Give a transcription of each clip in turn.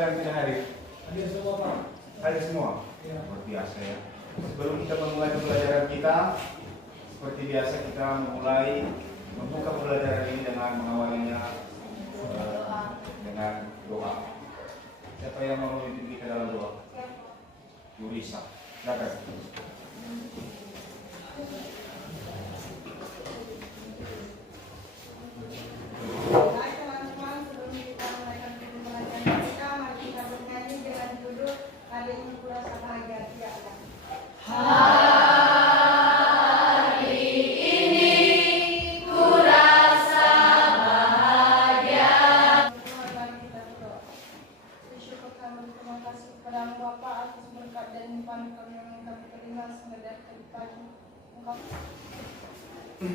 yang tidak hadir? Hadir semua, Pak. Hadir semua? Ya. Luar biasa ya. Sebelum kita memulai pembelajaran kita, seperti biasa kita memulai membuka pembelajaran ini dengan mengawalinya dengan doa. Siapa yang mau memimpin kita dalam doa? Yurisa. Silakan.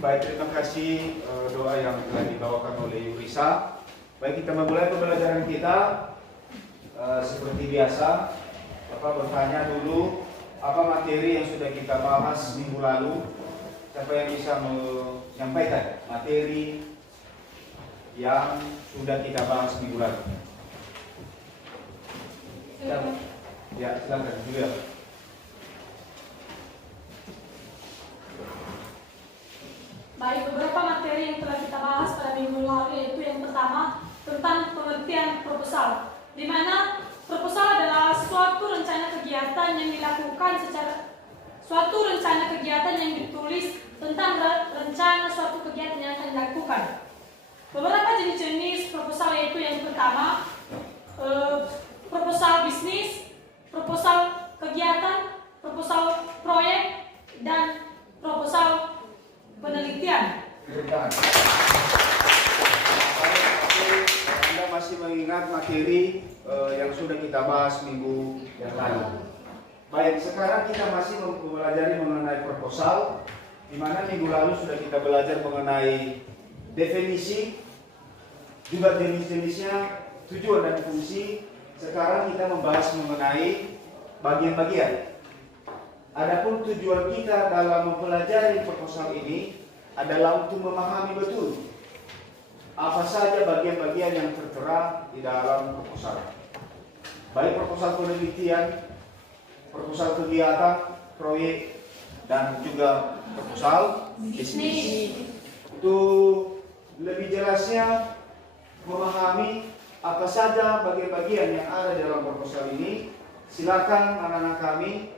Baik, terima kasih doa yang telah dibawakan oleh Yurisa. Baik, kita memulai pembelajaran kita seperti biasa. Bapak bertanya dulu apa materi yang sudah kita bahas minggu lalu. Siapa yang bisa menyampaikan materi yang sudah kita bahas minggu lalu? Ya, silakan Julia. Baik, beberapa materi yang telah kita bahas pada minggu lalu yaitu yang pertama tentang pengertian proposal, di mana proposal adalah suatu rencana kegiatan yang ditulis tentang rencana suatu kegiatan yang akan dilakukan. Beberapa jenis-jenis proposal yaitu yang pertama proposal bisnis, proposal kegiatan, proposal proyek, dan proposal penelitian. Anda masih mengingat materi yang sudah kita bahas minggu yang lalu. Baik, sekarang kita masih mempelajari mengenai proposal, di mana minggu lalu sudah kita belajar mengenai definisi, juga jenis-jenisnya, tujuan dan fungsi. Sekarang kita membahas mengenai bagian-bagian. Adapun tujuan kita dalam mempelajari proposal ini adalah untuk memahami betul apa saja bagian-bagian yang tertera di dalam proposal. Baik proposal penelitian, proposal kegiatan, proyek, dan juga proposal bisnis. Itu lebih jelasnya memahami apa saja bagian-bagian yang ada dalam proposal ini. Silakan anak-anak kami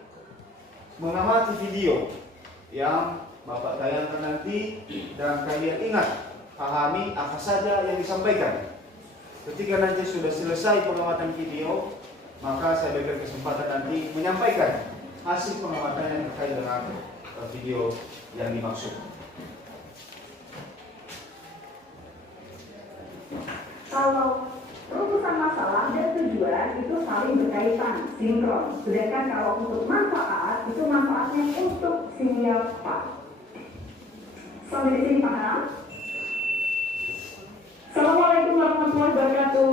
mengamati video yang Bapak tayangkan nanti dan kalian ingat, pahami apa saja yang disampaikan. Ketika nanti sudah selesai pengamatan video, maka saya berikan kesempatan nanti menyampaikan hasil pengamatan yang terkait dengan video yang dimaksud. Kalau rumusan masalah dan tujuan itu saling berkaitan, sinkron. Sedangkan kalau untuk manfaat, itu manfaatnya untuk siapa? Sampai di sini paham? Assalamualaikum warahmatullahi wabarakatuh.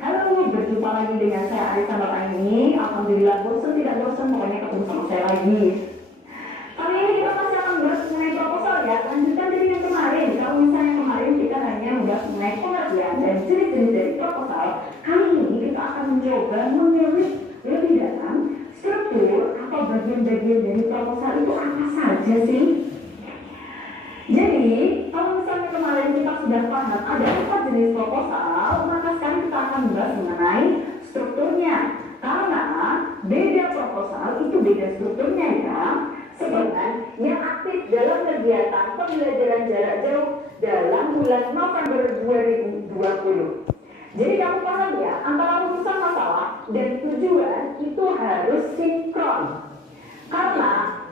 Halo, berjumpa lagi dengan saya Arisa Nuraini. Alhamdulillah bosan tidak bosan, pokoknya ketemu sama saya lagi. Kali ini kita masih akan bahas mengenai proposal ya. Lanjutkan dari yang kemarin. Kalau misalnya kemarin kita hanya membahas mengenai pengertian dan jenis-jenis dari proposal, kali ini kita akan mencoba menilik lebih dalam struktur atau bagian-bagian dari proposal itu apa saja sih. Jadi, kalau misalnya kemarin kita sudah paham ada 4 jenis proposal, maka sekarang kita akan membahas mengenai strukturnya. Karena beda proposal itu beda strukturnya ya. Sebenarnya yang aktif dalam kegiatan pembelajaran jarak jauh dalam bulan November 2020. Jadi kamu paham ya, antara rumusan masalah dan tujuan itu harus sinkron. Karena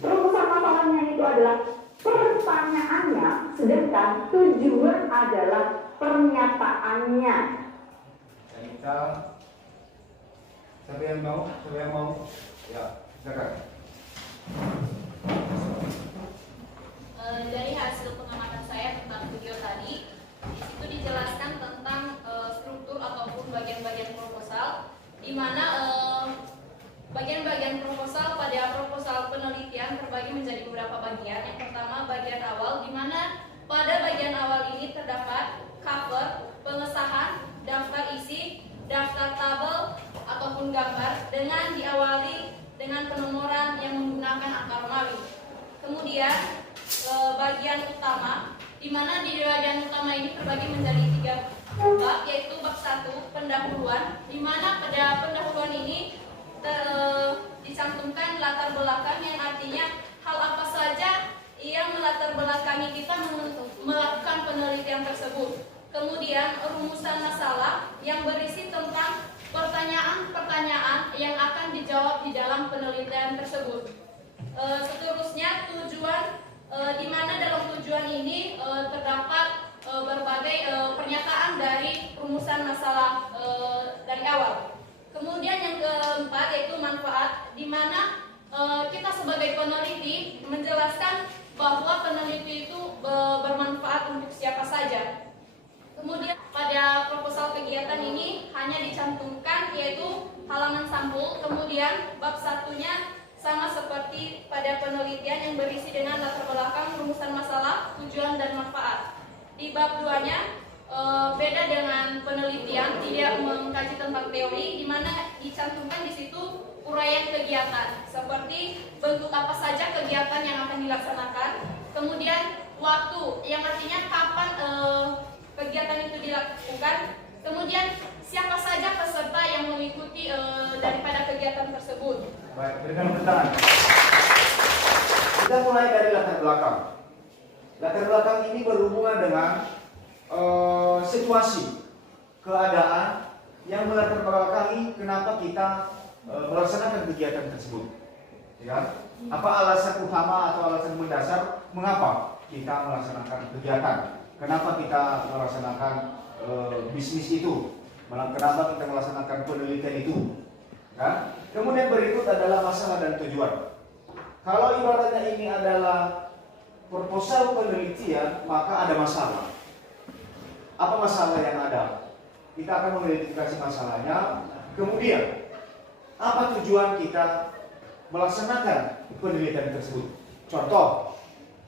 rumusan masalahnya itu adalah pertanyaannya, sedangkan tujuan adalah pernyataannya. Kita, siapa yang mau? Ya, silakan. Dari hasil pengamatan saya tentang video tadi, di situ dijelaskan tentang struktur ataupun bagian-bagian proposal, di mana bagian-bagian proposal pada proposal penelitian terbagi menjadi beberapa bagian. Yang pertama bagian awal, di mana pada bagian awal ini terdapat cover, pengesahan, daftar isi, daftar tabel, kemudian bagian utama, di mana di bagian utama ini terbagi menjadi 3 bab, yaitu bab 1 pendahuluan, di mana pada pendahuluan ini dicantumkan latar belakang yang artinya hal apa saja yang melatar belakangi kita melakukan penelitian tersebut. Kemudian rumusan masalah yang berisi tentang pertanyaan-pertanyaan yang akan dijawab di dalam penelitian tersebut. Seterusnya tujuan, di mana dalam tujuan ini terdapat berbagai pernyataan dari rumusan masalah dari awal. Kemudian yang keempat yaitu manfaat, di mana kita sebagai peneliti menjelaskan bahwa peneliti itu bermanfaat untuk siapa saja. Kemudian pada proposal kegiatan ini hanya dicantumkan yaitu halaman sampul, kemudian bab 1-nya sama seperti pada penelitian yang berisi dengan latar belakang, rumusan masalah, tujuan dan manfaat. Di bab 2-nya beda dengan penelitian, tidak mengkaji tentang teori, di mana dicantumkan di situ uraian kegiatan seperti bentuk apa saja kegiatan yang akan dilaksanakan, kemudian waktu yang artinya kapan kegiatan itu dilakukan, kemudian siapa saja peserta yang mengikuti daripada kegiatan tersebut. Baik, berikan tepuk tangan. Kita mulai dari latar belakang. Latar belakang ini berhubungan dengan situasi, keadaan yang melatar belakangi kenapa kita melaksanakan kegiatan tersebut. Ya, apa alasan utama atau alasan mendasar mengapa kita melaksanakan kegiatan? Kenapa kita melaksanakan bisnis itu? Kenapa kita melaksanakan penelitian itu? Kan? Kemudian berikut adalah masalah dan tujuan. Kalau ibaratnya ini adalah proposal penelitian, maka ada masalah. Apa masalah yang ada? Kita akan mengidentifikasi masalahnya. Kemudian, apa tujuan kita melaksanakan penelitian tersebut? Contoh,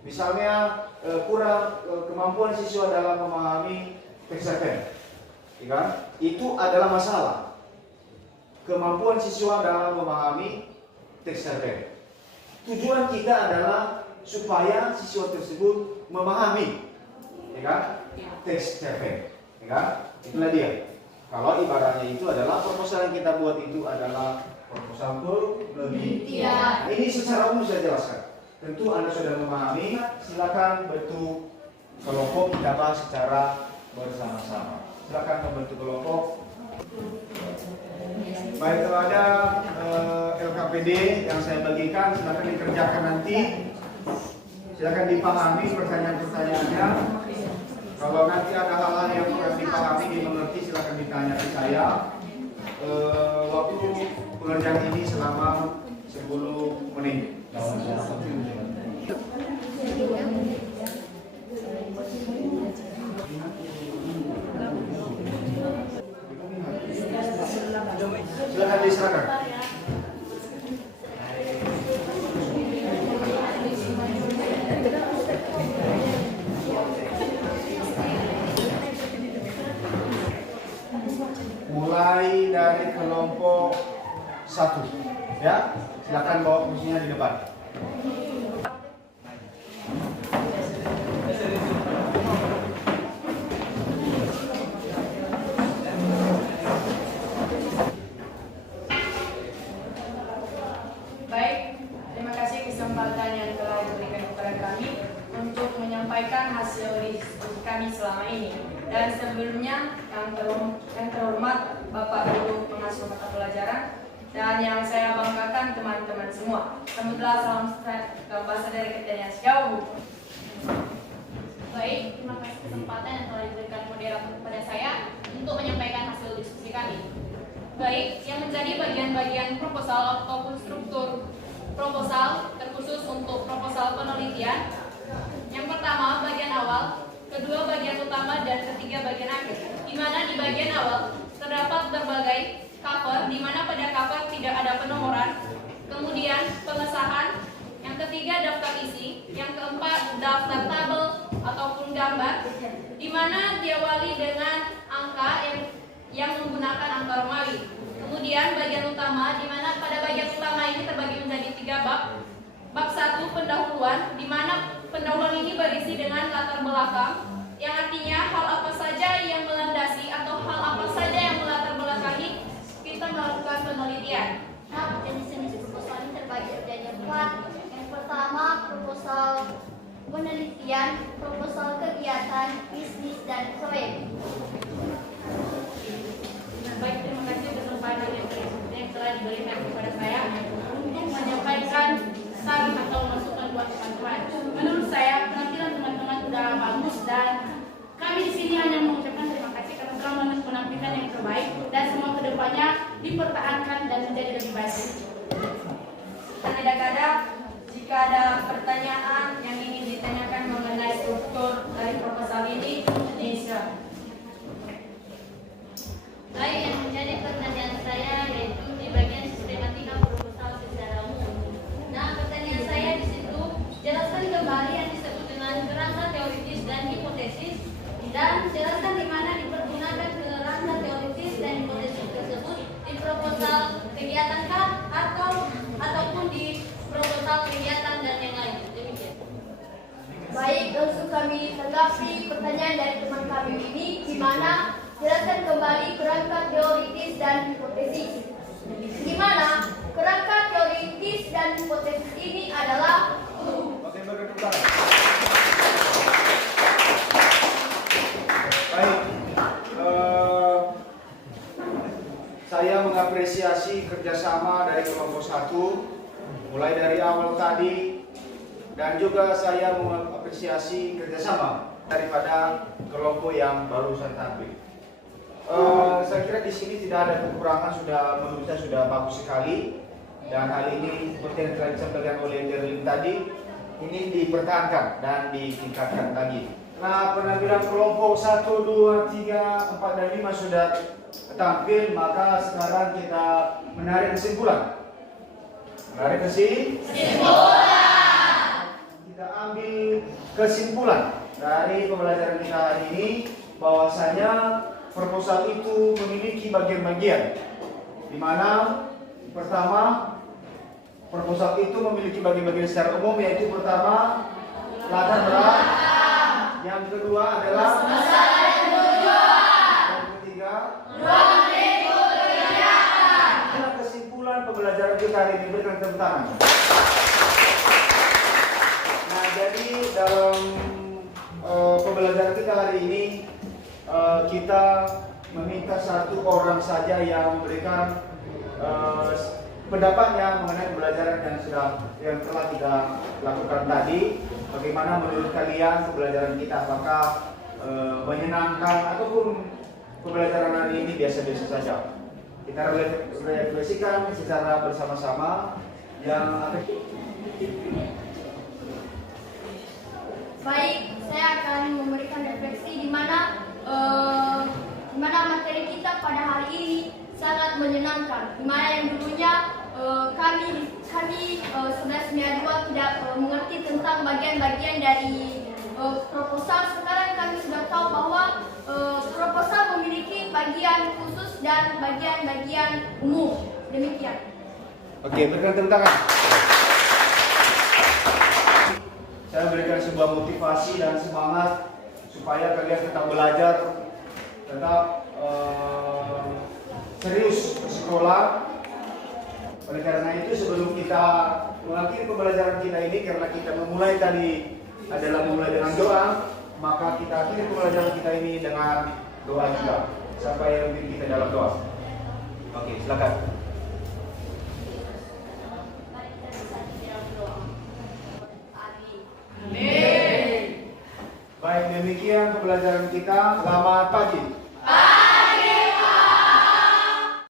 misalnya kurang kemampuan siswa dalam memahami teks cerpen, ya, itu adalah masalah. Kemampuan siswa dalam memahami teks cerpen. Tujuan kita adalah supaya siswa tersebut memahami, ya, teks cerpen, ya. Itulah dia. Kalau ibaratnya itu adalah proposal yang kita buat itu adalah proposal penelitian. Ini secara umum saya jelaskan. Tentu Anda sudah memahami, silakan bentuk kelompok kita bahas secara bersama-sama. Silakan membentuk kelompok. Baik, kalau ada LKPD yang saya bagikan, silakan dikerjakan nanti. Silakan dipahami pertanyaan-pertanyaannya. Kalau nanti ada hal-hal yang kurang dipahami, dimengerti, silakan ditanya ke saya. Waktu pengerjaan ini selama 10 menit. Silakan diserahkan. Mulai dari kelompok 1, ya. Silakan bawa kursinya di depan. Baik, terima kasih kesempatan yang telah diberikan kepada kami untuk menyampaikan hasil diskusi kami selama ini. Dan sebelumnya yang terhormat Bapak Guru Pengasuh Mata Pelajaran dan yang saya banggakan teman-teman semua. Sambutlah salam bahasa dari Ketanya sejauh. Baik, terima kasih kesempatan yang telah diberikan moderator kepada saya untuk menyampaikan hasil diskusi kami. Baik, yang menjadi bagian-bagian proposal ataupun struktur proposal terkhusus untuk proposal penelitian. Yang pertama bagian awal, kedua bagian utama, dan ketiga bagian akhir. Di mana di bagian awal terdapat berbagai cover, di mana pada cover tidak ada penomoran. Kemudian pengesahan. Yang ketiga daftar isi. Yang keempat daftar tabel ataupun gambar, di mana diawali dengan angka yang menggunakan angka Romawi. Kemudian bagian utama, di mana pada bagian utama ini terbagi menjadi 3 bab. bab 1 pendahuluan, di mana pendahuluan ini berisi dengan latar belakang, yang artinya hal apa saja yang melandasi atau hal apa saja yang melatar belakangi kita melakukan penelitian. Nah, jenis-jenis proposal ini terbagi menjadi 4. Yang pertama, proposal penelitian, proposal kegiatan, bisnis, dan proyek. Baik, terima kasih untuk kesempatan yang telah diberikan kepada saya untuk menyampaikan saran atau masukan buat teman-teman. Menurut saya penampilan teman-teman sudah bagus dan kami di sini hanya mengucapkan terima kasih karena telah menampilkan yang terbaik dan semua kedepannya dipertahankan dan menjadi lebih baik. Dan tidak jika ada pertanyaan yang ingin ditanyakan mengenai struktur dari proposal ini, Indonesia. Baik, yang menjadi pertanyaan saya yaitu di bagian sistematika proposal secara umum. Nah, pertanyaan saya di situ, jelaskan kembali yang disebut dengan kerangka teoritis dan hipotesis, dan jelaskan di mana dipergunakan kerangka teoritis dan hipotesis tersebut di proposal kegiatan kah ataupun di proposal kegiatan dan yang lain. Demikian. Baik, langsung kami tanggapi pertanyaan dari teman kami ini, di mana jelaskan kembali kerangka teoritis dan hipotesis. Di mana kerangka teoritis dan hipotesis ini adalah Baik, saya mengapresiasi kerjasama dari kelompok 1 mulai dari awal tadi, dan juga saya mengapresiasi kerjasama daripada kelompok yang barusan tampil. Saya kira di sini tidak ada kekurangan, menurut saya sudah bagus sekali, dan hal ini seperti yang telah disampaikan oleh Derlin tadi, ini dipertahankan dan ditingkatkan lagi. Nah, penampilan kelompok 1, 2, 3, 4, dan 5 sudah tampil, maka sekarang kita menarik kesimpulan. Menarik kesimpulan. Kita ambil kesimpulan dari pembelajaran kita hari ini, bahwasanya proposal itu memiliki bagian-bagian, di mana pertama, proposal itu memiliki bagian-bagian secara umum, yaitu pertama latar belakang, yang kedua adalah masalah dan tujuan, yang ketiga ruang lingkup kegiatan. Inilah kesimpulan pembelajaran kita hari ini. Berikan tepuk tangan. Nah, jadi dalam pembelajaran kita hari ini kita meminta 1 orang saja yang memberikan pendapatnya mengenai pembelajaran yang telah kita lakukan tadi. Bagaimana menurut kalian pembelajaran kita? Apakah menyenangkan ataupun pembelajaran hari ini biasa-biasa saja? Kita refleksikan secara bersama-sama yang akan. baik, saya akan memberikan refleksi di mana materi kita pada hari ini sangat menyenangkan. Di mana yang dulunya kami 1192 tidak mengerti tentang bagian-bagian dari proposal. Sekarang kami sudah tahu bahwa proposal memiliki bagian khusus dan bagian-bagian umum. Demikian. Oke, berikan tepuk tangan. Saya berikan sebuah motivasi dan semangat supaya kalian tetap belajar, tetap serius bersekolah. Oleh karena itu, sebelum kita mengakhiri pembelajaran kita ini, karena kita memulai tadi adalah memulai dengan doa, maka kita akhiri pembelajaran kita ini dengan doa juga. Siapa yang memimpin kita dalam doa? Oke, silakan. Baik, demikian pembelajaran kita. Selamat pagi.